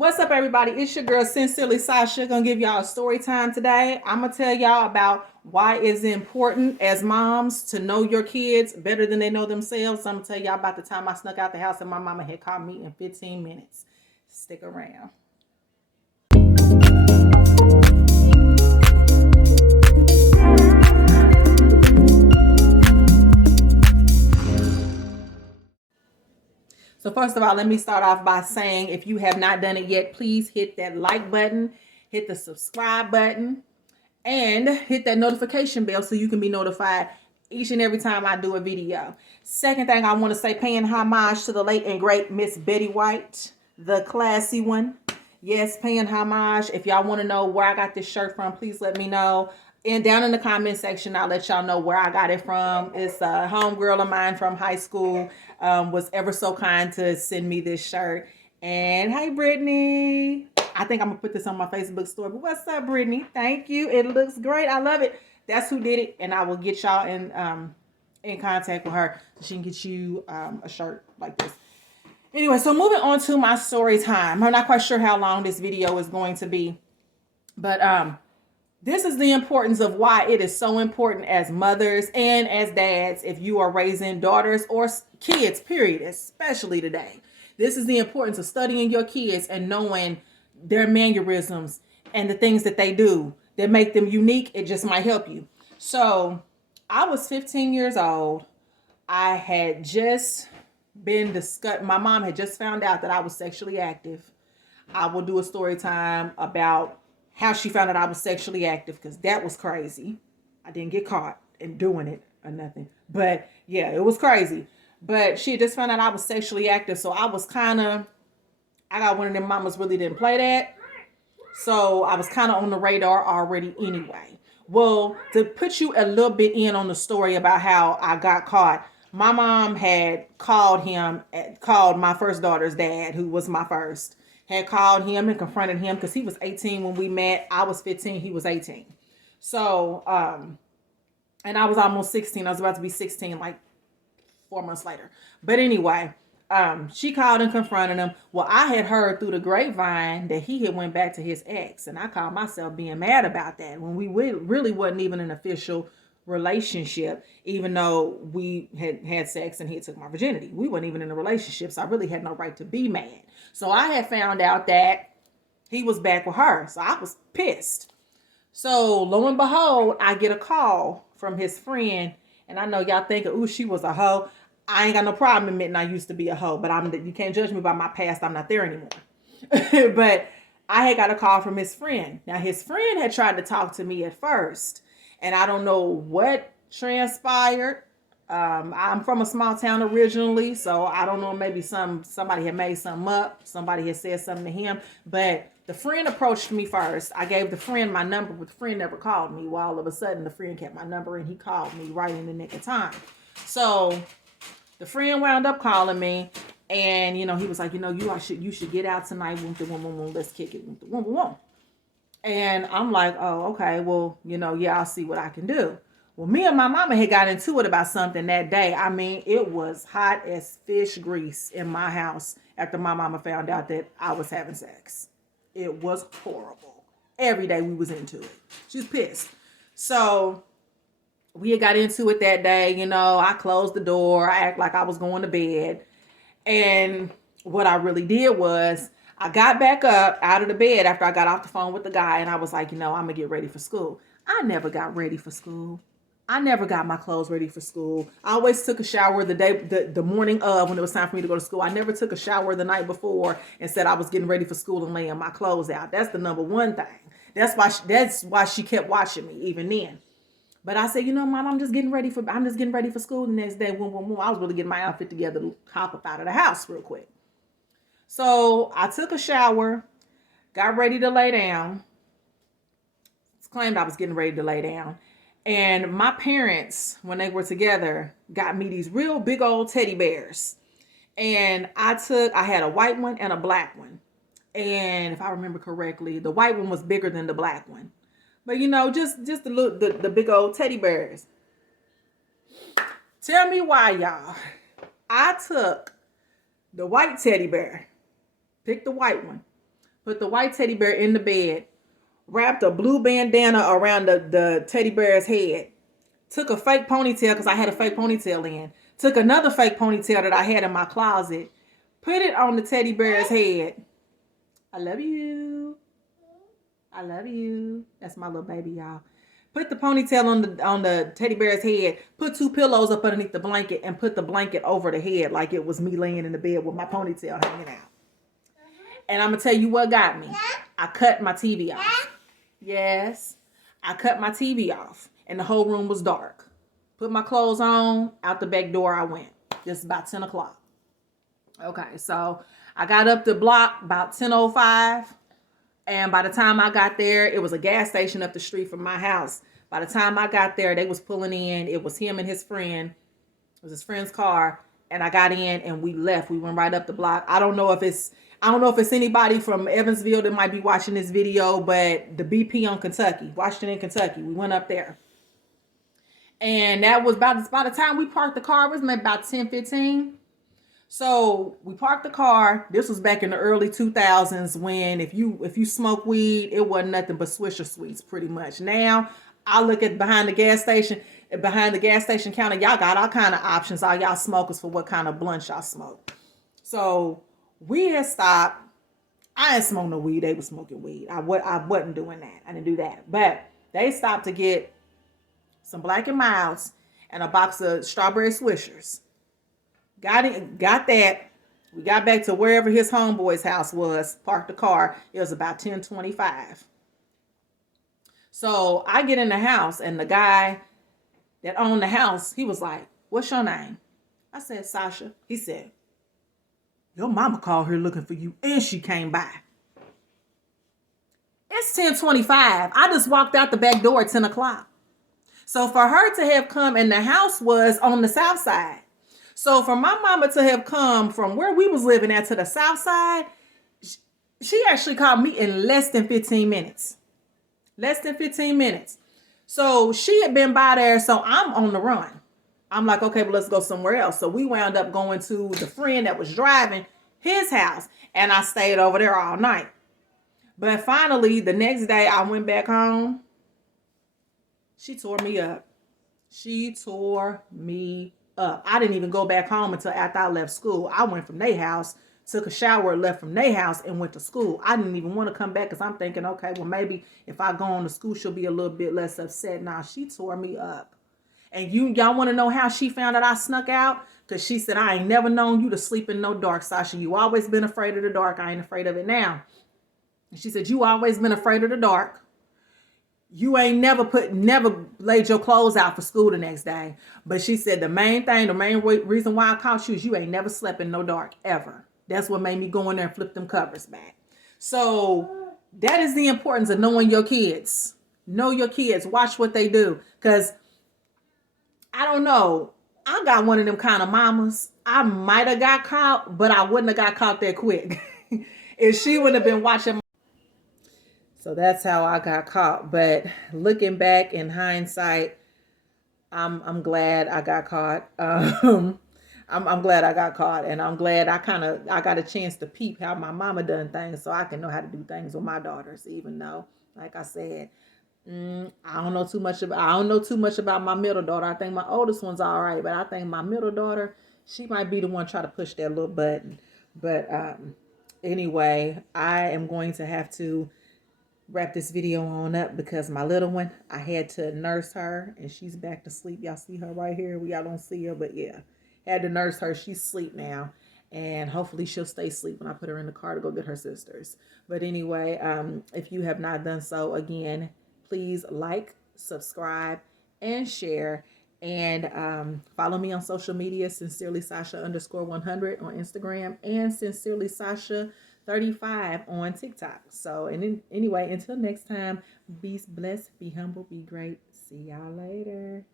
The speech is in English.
What's up, everybody? It's your girl, Sincerely Sasha. Gonna give y'all a story time today. I'm gonna tell y'all about why it's important as moms to know your kids better than they know themselves. I'm gonna tell y'all about the time I snuck out the house and my mama had called me in 15 minutes. Stick around. So first of all, let me start off by saying if you have not done it yet, please hit that like button, hit the subscribe button, and hit that notification bell so you can be notified each and every time I do a video. Second thing I want to say, paying homage to the late and great Miss Betty White, the classy one. Yes, paying homage. If y'all want to know where I got this shirt from, please let me know. And down in the comment section, I'll let y'all know where I got it from. It's a homegirl of mine from high school, was ever so kind to send me this shirt. And hey, Brittany. I think I'm going to put this on my Facebook story. But what's up, Brittany? Thank you. It looks great. I love it. That's who did it. And I will get y'all in contact with her so she can get you a shirt like this. Anyway, so moving on to my story time. I'm not quite sure how long this video is going to be. But this is the importance of why it is so important as mothers and as dads if you are raising daughters or kids, period, especially today. This is the importance of studying your kids and knowing their mannerisms and the things that they do that make them unique. It just might help you. So I was 15 years old. I had just been discussed. My mom had just found out that I was sexually active. I will do a story time about how she found out I was sexually active because that was crazy. I didn't get caught in doing it or nothing. But yeah, it was crazy. But she had just found out I was sexually active. So I was I got one of them mamas really didn't play that. So I was kind of on the radar already anyway. Well, to put you a little bit in on the story about how I got caught, my mom had called my first daughter's dad, who was my first, had called him and confronted him because he was 18 when we met. I was 15, he was 18. So, and I was almost 16. I was about to be 16 like 4 months later. But anyway, she called and confronted him. Well, I had heard through the grapevine that he had went back to his ex, and I called myself being mad about that when we really wasn't even an official relationship, even though we had sex and he took my virginity. We weren't even in a relationship, so I really had no right to be mad. So I had found out that he was back with her, so I was pissed. So lo and behold, I get a call from his friend, and I know y'all thinking, ooh, she was a hoe. I ain't got no problem admitting I used to be a hoe, but you can't judge me by my past. I'm not there anymore. But I had got a call from his friend. Now, his friend had tried to talk to me at first, and I don't know what transpired. I'm from a small town originally, so I don't know, maybe somebody had made something up. Somebody had said something to him, but the friend approached me first. I gave the friend my number, but the friend never called me. Well, all of a sudden, the friend kept my number, and he called me right in the nick of time. So the friend wound up calling me, and he was like, you should get out tonight. Let's kick it. And I'm like, oh, okay. Well, yeah, I'll see what I can do. Well, me and my mama had got into it about something that day. I mean, it was hot as fish grease in my house after my mama found out that I was having sex. It was horrible. Every day we was into it. She was pissed. So we had got into it that day. I closed the door. I act like I was going to bed. And what I really did was I got back up out of the bed after I got off the phone with the guy. And I was like, I'm going to get ready for school. I never got ready for school. I never got my clothes ready for school. I always took a shower the morning of when it was time for me to go to school. I never took a shower the night before and said I was getting ready for school and laying my clothes out. That's the number one thing. That's why she kept watching me even then. But I said, Mom, I'm just getting ready for school the next day. I was really getting my outfit together to hop up out of the house real quick. So I took a shower, got ready to lay down. Claimed I was getting ready to lay down. And my parents, when they were together, got me these real big old teddy bears. And I had a white one and a black one. And if I remember correctly, the white one was bigger than the black one. But just the big old teddy bears. Tell me why, y'all. I took the white teddy bear, picked the white one, Put the white teddy bear in the bed. Wrapped a blue bandana around the teddy bear's head. Took a fake ponytail because I had a fake ponytail in. Took another fake ponytail that I had in my closet. Put it on the teddy bear's head. I love you. I love you. That's my little baby, y'all. Put the ponytail on the teddy bear's head. Put 2 pillows up underneath the blanket and put the blanket over the head like it was me laying in the bed with my ponytail hanging out. And I'm gonna tell you what got me. I cut my TV off. Yes, I cut my TV off, and the whole room was dark. Put my clothes on. Out the back door I went. Just about 10 o'clock. Okay, so I got up the block about 10:05. And by the time I got there, it was a gas station up the street from my house. By the time I got there, they was pulling in. It was him and his friend. It was his friend's car. And I got in and we left. We went right up the block. I don't know if it's anybody from Evansville that might be watching this video, but the BP on Kentucky, Washington, Kentucky. We went up there. And that was by the time we parked the car, it was maybe about 10:15. So we parked the car. This was back in the early 2000s when if you smoke weed, it wasn't nothing but Swisher Sweets pretty much. Now I look at behind the gas station counter, y'all got all kind of options, all y'all smokers for what kind of blunts y'all smoke. So we had stopped. I didn't smoke no weed. They were smoking weed. I wasn't doing that. I didn't do that. But they stopped to get some Black and Milds and a box of strawberry Swishers. Got that. We got back to wherever his homeboy's house was, parked the car. It was about 10:25. So I get in the house and the guy that owned the house, he was like, "What's your name?" I said, "Sasha." He said, "Your mama called here looking for you and she came by." It's 10:25. I just walked out the back door at 10 o'clock. So for her to have come, and the house was on the south side. So for my mama to have come from where we was living at to the south side, she actually called me in less than 15 minutes. Less than 15 minutes. So she had been by there, so I'm on the run. I'm like, okay, but let's go somewhere else. So we wound up going to the friend that was driving his house, and I stayed over there all night. But finally, the next day I went back home. She tore me up. She tore me up. I didn't even go back home until after I left school. I went from their house, took a shower, left from their house, and went to school. I didn't even want to come back because I'm thinking, okay, well, maybe if I go on to school, she'll be a little bit less upset. Nah, she tore me up. And y'all want to know how she found out I snuck out? Because she said, "I ain't never known you to sleep in no dark, Sasha. You always been afraid of the dark. I ain't afraid of it now." And she said, "You always been afraid of the dark. You ain't never laid your clothes out for school the next day." But she said the main reason why I caught you is you ain't never slept in no dark ever. That's what made me go in there and flip them covers back. So that is the importance of knowing your kids. Know your kids. Watch what they do. Because I don't know. I got one of them kind of mamas. I might have got caught, but I wouldn't have got caught that quick. If she wouldn't have been watching. So that's how I got caught. But looking back in hindsight, I'm glad I got caught. I'm glad I got caught, and I'm glad I got a chance to peep how my mama done things, so I can know how to do things with my daughters. Even though, like I said, I don't know too much about my middle daughter. I think my oldest one's all right, but I think my middle daughter, she might be the one try to push that little button. But anyway, I am going to have to wrap this video on up because my little one, I had to nurse her and she's back to sleep. Y'all see her right here? Y'all don't see her, but yeah, had to nurse her. She's asleep now, and hopefully she'll stay asleep when I put her in the car to go get her sisters. But anyway, if you have not done so, again, please like, subscribe, and share. And follow me on social media, Sincerely Sasha _100 on Instagram, and Sincerely Sasha 35 on TikTok. So, and anyway, until next time, be blessed, be humble, be great. See y'all later.